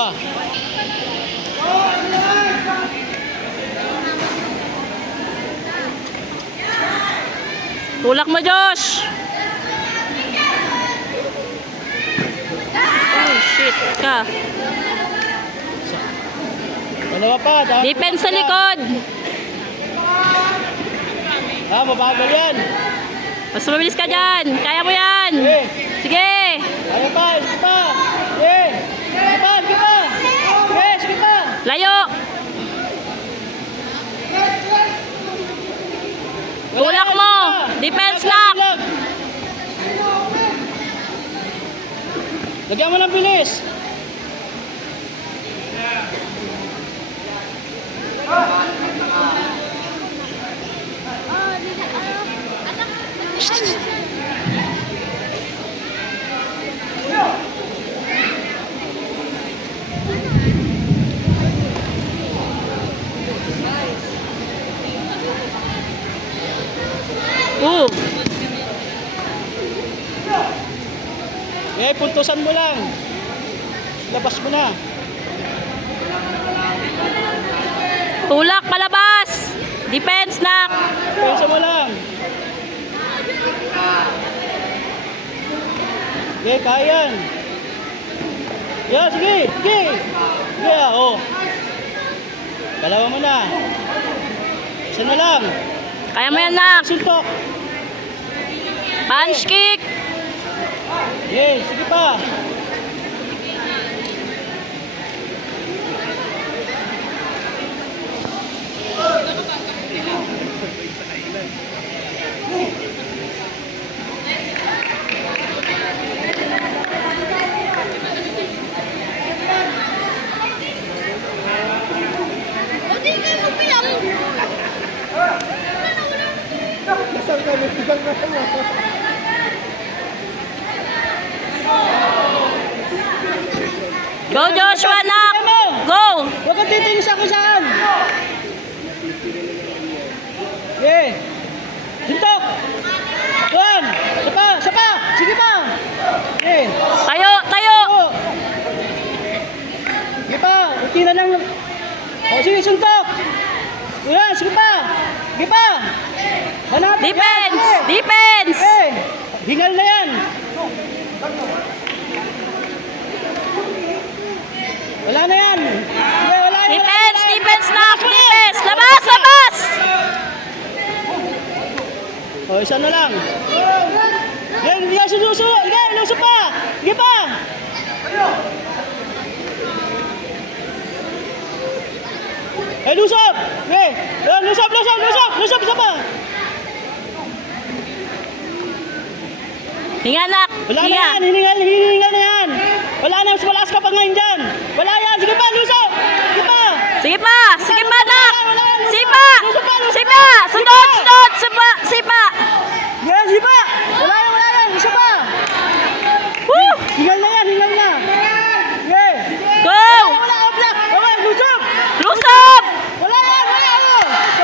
Oh. Tulak mo, Josh. Oh, shit ka. Dalawa pa. Defense sa likod. Mabagal yan. Mas mabilis ka dyan. Kaya mo yan. Sige. Ano pa? Sige pa. Sige pa. Sige pa. Sige pa. Layo. Tulak mo. Defense lock. Lagyan mo ng bilis. Puntusan mo lang. Labas mo na. Tulak, palabas. Defense lock. Pensa mo lang. Okay, kaya yan. Yeah, sige. Sige. Sige, oh. Dalawa mo na. Isa na lang. Kaya mo yan, nak. Suntok. Punch kick. Okay, sige pa. Go, Joshua, nak. Go. Huwag kang titingin sa kung saan. Okay. Suntok. One. Sapa. Sapa. Sige pa. Okay. Tayo, tayo. Sige pa. Unti na lang. O, sige, suntok. Yan, sige pa. Sige pa. Hanapin. Defense. Okay. Defense. Okay. Hingal na yan. Wala na yan. Okay, wala yan. Defense, defense lock. Defense. Labas, labas. O, isa na lang. Yan, yan, sususo. Yan, luso pa. Sige pa. Eh, lusop. Okay. Yan, lusop, lusop, lusop. Lusop, isa pa. Hinga, nak. Wala na Hinga. yan. Hiningal na yan. Wala na, mas malakas ka pa ngayon dyan. Wala yan. Sige pa, lusop. Sige pa. Sige pa. Sige pa, nak. Sipa. Sipa. Sunod, sunod. Sipa. Sipa. Yan, sige pa. Wala yan. Isa pa. Woo. Hingal na yan, hingal na. Okay. Go. Wala, wala. Okay, lusop. Lusop. Wala yan, wala.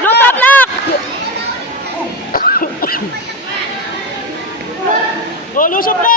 Lusop, nak. Oh, lusop na.